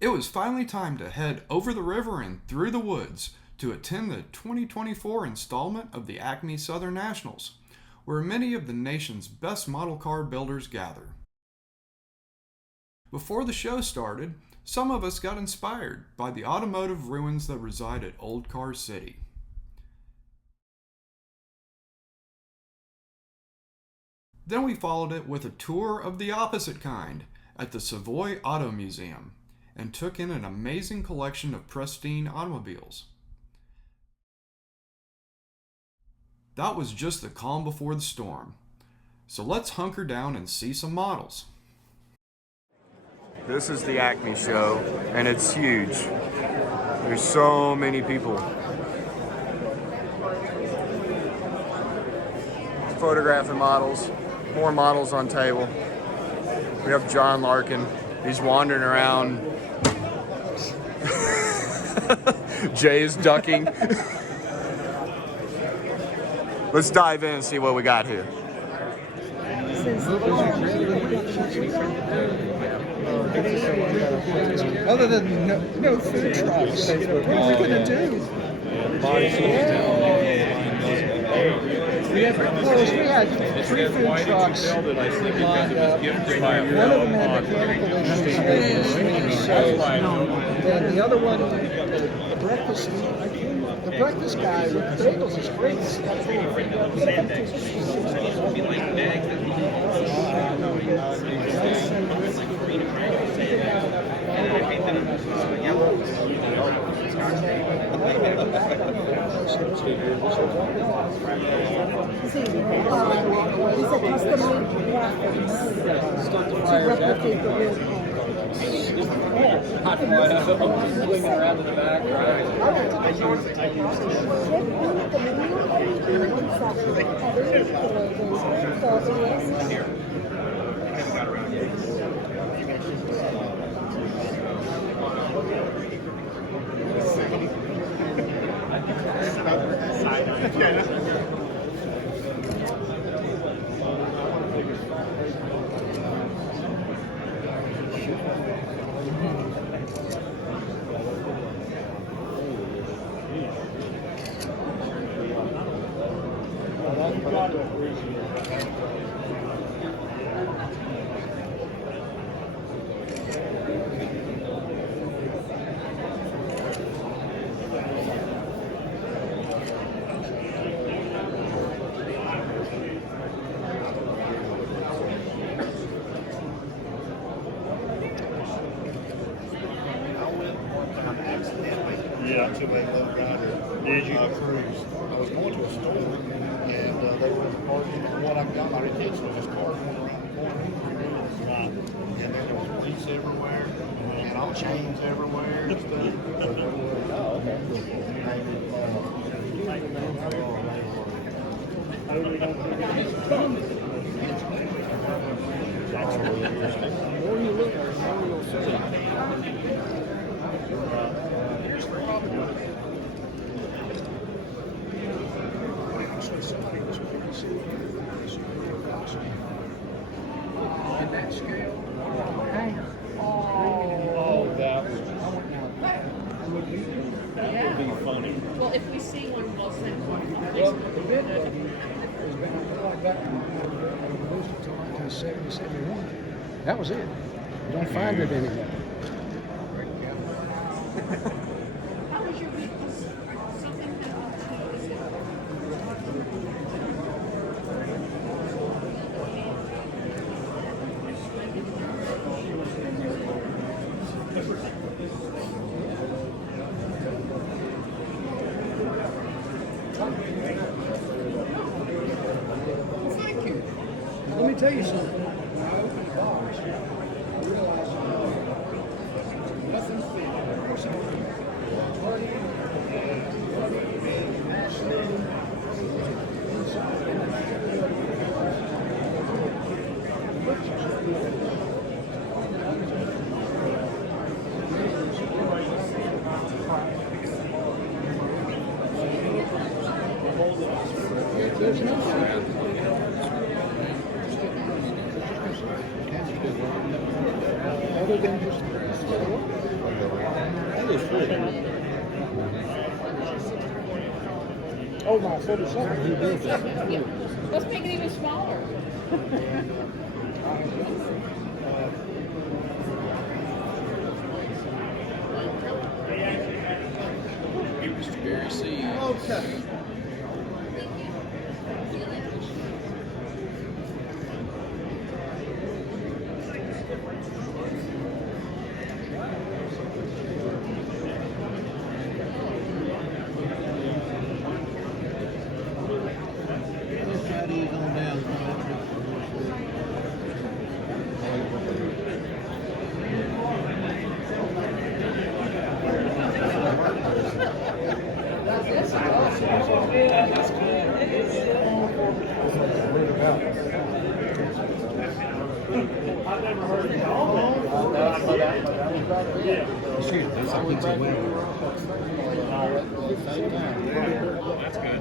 It was finally time to head over the river and through the woods to attend the 2024 installment of the ACME Southern Nationals, where many of the nation's best model car builders gather. Before the show started, some of us got inspired by the automotive ruins that reside at Old Car City. Then we followed it with a tour of the opposite kind at the Savoy Auto Museum, and took in an amazing collection of pristine automobiles. That was just the calm before the storm. So let's hunker down and see some models. This is the ACME show, and it's huge. There's so many people. Photographing models, more models on table. We have John Larkin. He's wandering around. Jay is ducking. Let's dive in and see what we got here. Other than no food trucks, what are we going to do? We had 3 food trucks lined up. One of them had mechanical issues, and the other one, the breakfast guy with the bagels is great. It's a custom-made to replicate the real car. Swinging around in the back, Yeah, to a low rider. Did you? Cruise. I was going to a store, and they were parking. What I've got my intention was just parking around the corner. Right. And there was police everywhere, and all chains everywhere and stuff. Oh, in that scale. That would be funny. Well, if we see one, we'll send one. Well, it did. It's been like that until 1970, 71. That was it. You don't find it anymore. How was your week? Something that Thank you. Let me tell you something. Hold it. there's no other than just oh my 47. He did that. Let's make it even smaller. Okay.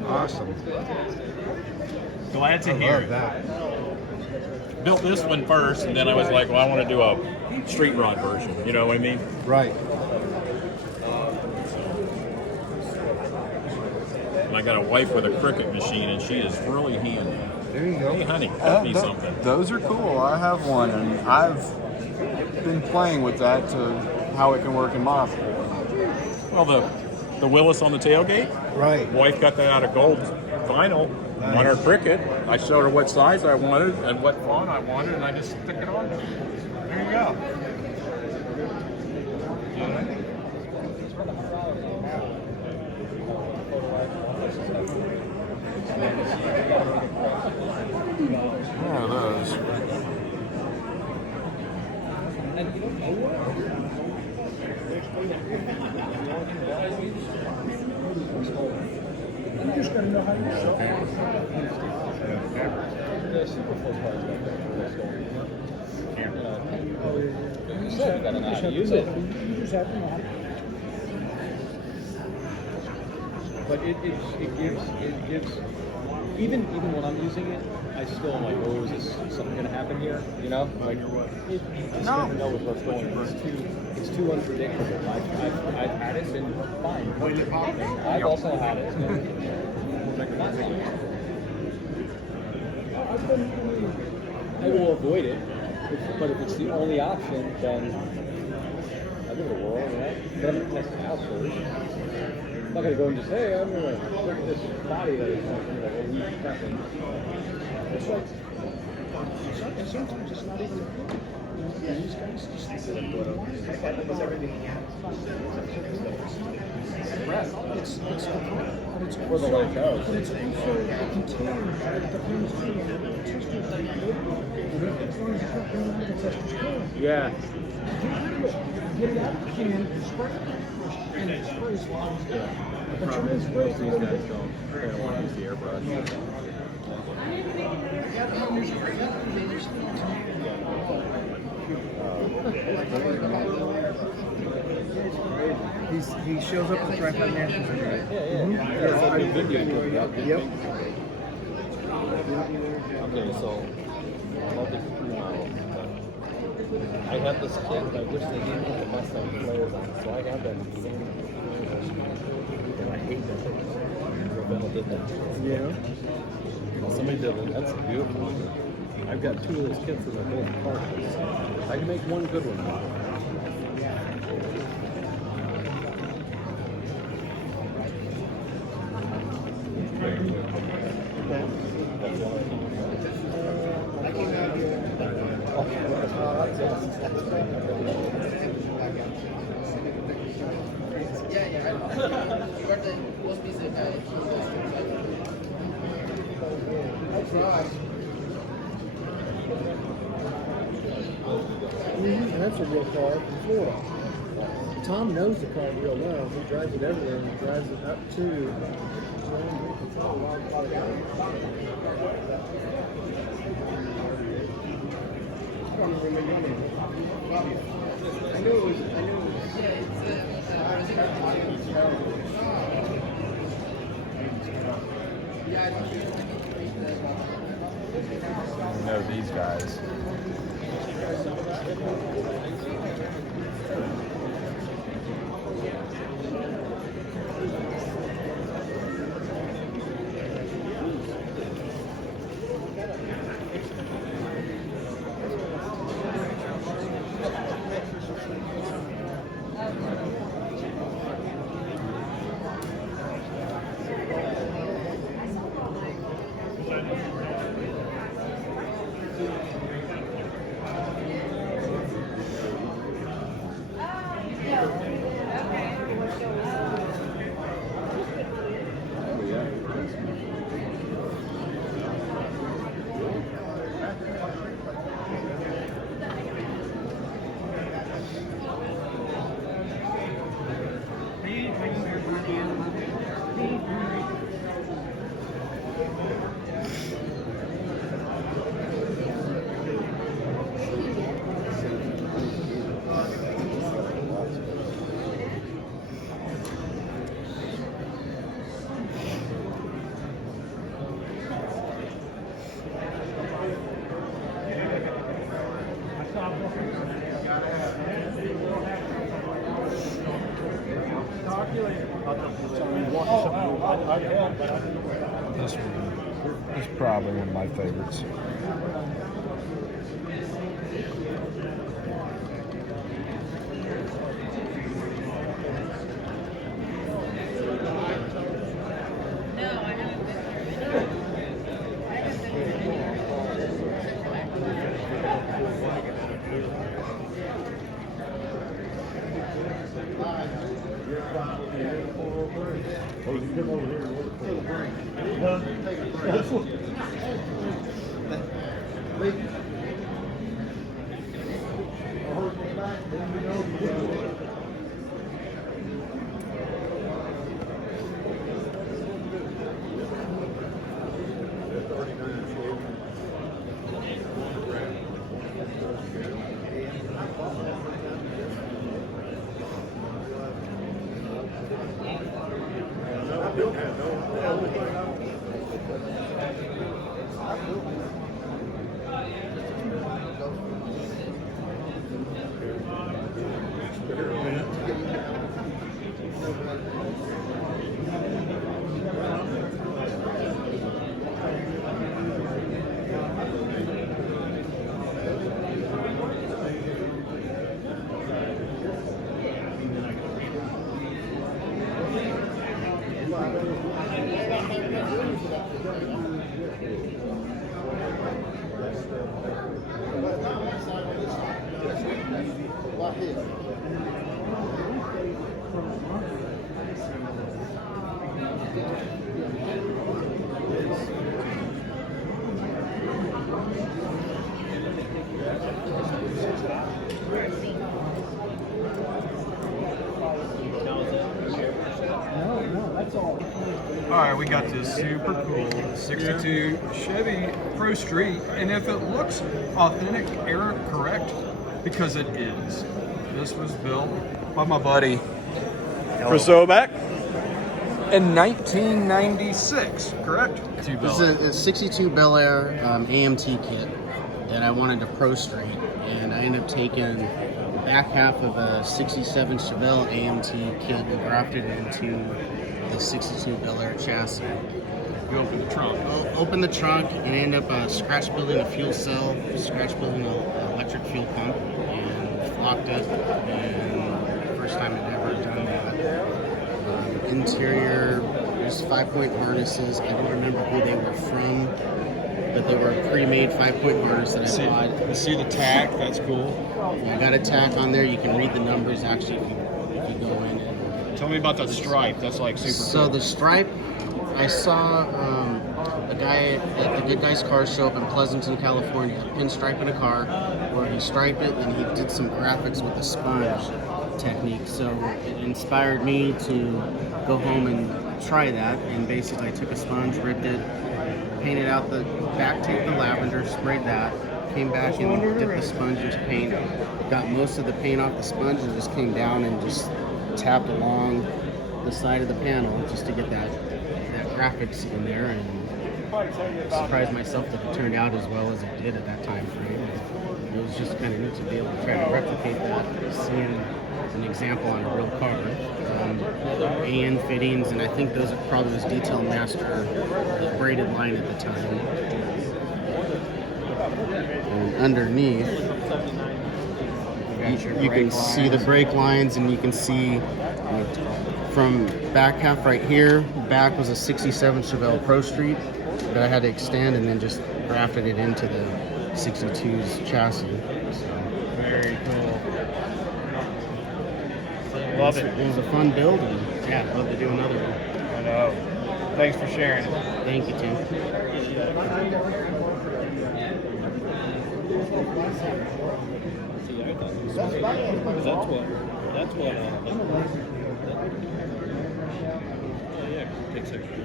Awesome. Glad to hear Love it. that. Built this one first, and then I was like, well, I want to do a street rod version. You know what I mean? Right. And I got a wife with a Cricut machine, and she is really handy. There you go. Hey, honey, cut me something. Those are cool. I have one, and I've been playing with that to how it can work in my. Well, the Willis on the tailgate. Right. Wife got that out of gold vinyl on her Cricut. I showed her what size I wanted and what font I wanted, and I just stick it on. There you go. Yeah, those. You just gotta know how to use it. You just have to know how to. But it gives even when I'm using it, I still am like, oh, is this something gonna happen here? You know, like I just never know what's going on. It's too unpredictable. I've had it and fine. I've also had it and not fine. I will avoid it, but if it's the only option, then I give it a whirl, right? But I'm gonna test it out first. I'm not gonna go and just, hey, I'm gonna look at this body that is like a week prepping. It's like, And sometimes it's not even. These guys just it's a for the lack of. But it's also the container that depends too on the testers that you live. As long as it's not going on the tester's can. Yeah. Get it out of the can, spray it, and it sprays fine. But try and spray it a little bit. Don't want to use the airbrush. He shows up at the Tripod Nationals every day. Yep. Okay, so I'll take the pre-model. I have this kit, but I wish they didn't put the Mustang flares on it, so I got that same. And I hate that. Rebel did that. Yeah. Somebody did it. That's beautiful. I've got two of those kits and they're both parts. I can make one good one. And that's a real car from Florida. Tom knows the car real well. He drives it everywhere and he drives it up to. I knew it was. You know these guys. This one is probably one of my favorites. All right, we got this super cool 62 Chevy Pro Street, and if it looks authentic, error correct, because it is. This was built by my buddy Chris Oback in 1996, correct? This is a 62 Bel Air AMT kit that I wanted to Pro Street, and I ended up taking the back half of a 67 Chevelle AMT kit and grafted it into the 62 Bel Air chassis. You open the trunk. Open the trunk and end up scratch building a fuel cell, scratch building an electric fuel pump, and flocked it. And first time I'd ever done that. Interior, there's 5-point harnesses. I don't remember who they were from, but they were a pre-made 5-point harness that I bought. You see the tack? That's cool. I got a tack on there. You can read the numbers actually if you go in. Tell me about that stripe. That's like super cool. So the stripe, I saw a guy at the Good Guys Car Show up in Pleasanton, California, pinstriping a car where he striped it and he did some graphics with a sponge technique. So it inspired me to go home and try that. And basically I took a sponge, ripped it, painted out the back tape, the lavender, sprayed that, came back and dipped the sponge into paint, got most of the paint off the sponge and just came down and just tapped along the side of the panel just to get that graphics in there, and surprised myself that it turned out as well as it did at that time frame. It was just kind of neat to be able to try to replicate that, seeing an example on a real car. AN fittings, and I think those probably was Detail Master braided line at the time. And underneath, you can see the brake lines, and you can see from back half right here, back was a 67 Chevelle Pro Street that I had to extend and then just grafted it into the 62's chassis. So, Very cool. Love it. It was a fun build, and yeah, I'd love to do another one. I know. Thanks for sharing it. Thank you, Tim. That's what, oh yeah, it takes extra time.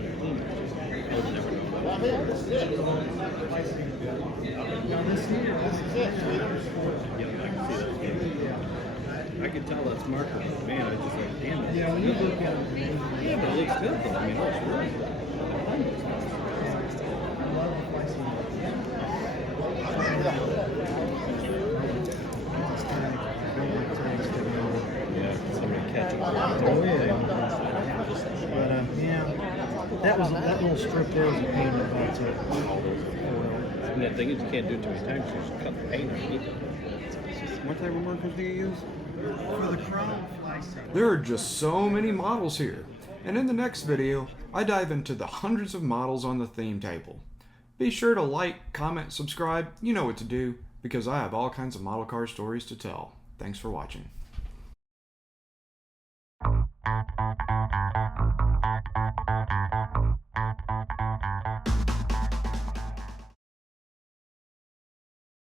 I can tell that's marker, but man, I just like, damn it. Yeah, when you look at it, yeah, but it looks good though. I mean, it looks really good. Yeah, somebody catching it. Oh, yeah. But, yeah, that little strip there was a pain in the butt, too. And the thing is, you can't do it too many times, you just cut the paint underneath it. What type of markers do you use? For the chrome fly safe. There are just so many models here, and in the next video, I dive into the hundreds of models on the theme table. Be sure to like, comment, subscribe, you know what to do, because I have all kinds of model car stories to tell. Thanks for watching.